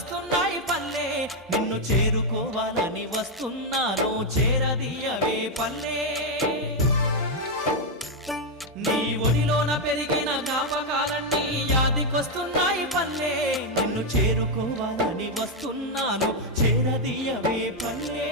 యాదికొస్తున్నాయి పల్లె నిన్ను చేరుకోవాలని వస్తున్నాను చేరదీయవే పల్లె నీ ఒడిలోన పెరిగిన జ్ఞాపకాలన్నీ యాదికొస్తున్నాయి పల్లె నిన్ను చేరుకోవాలని వస్తున్నాను చేరదీయవే పల్లె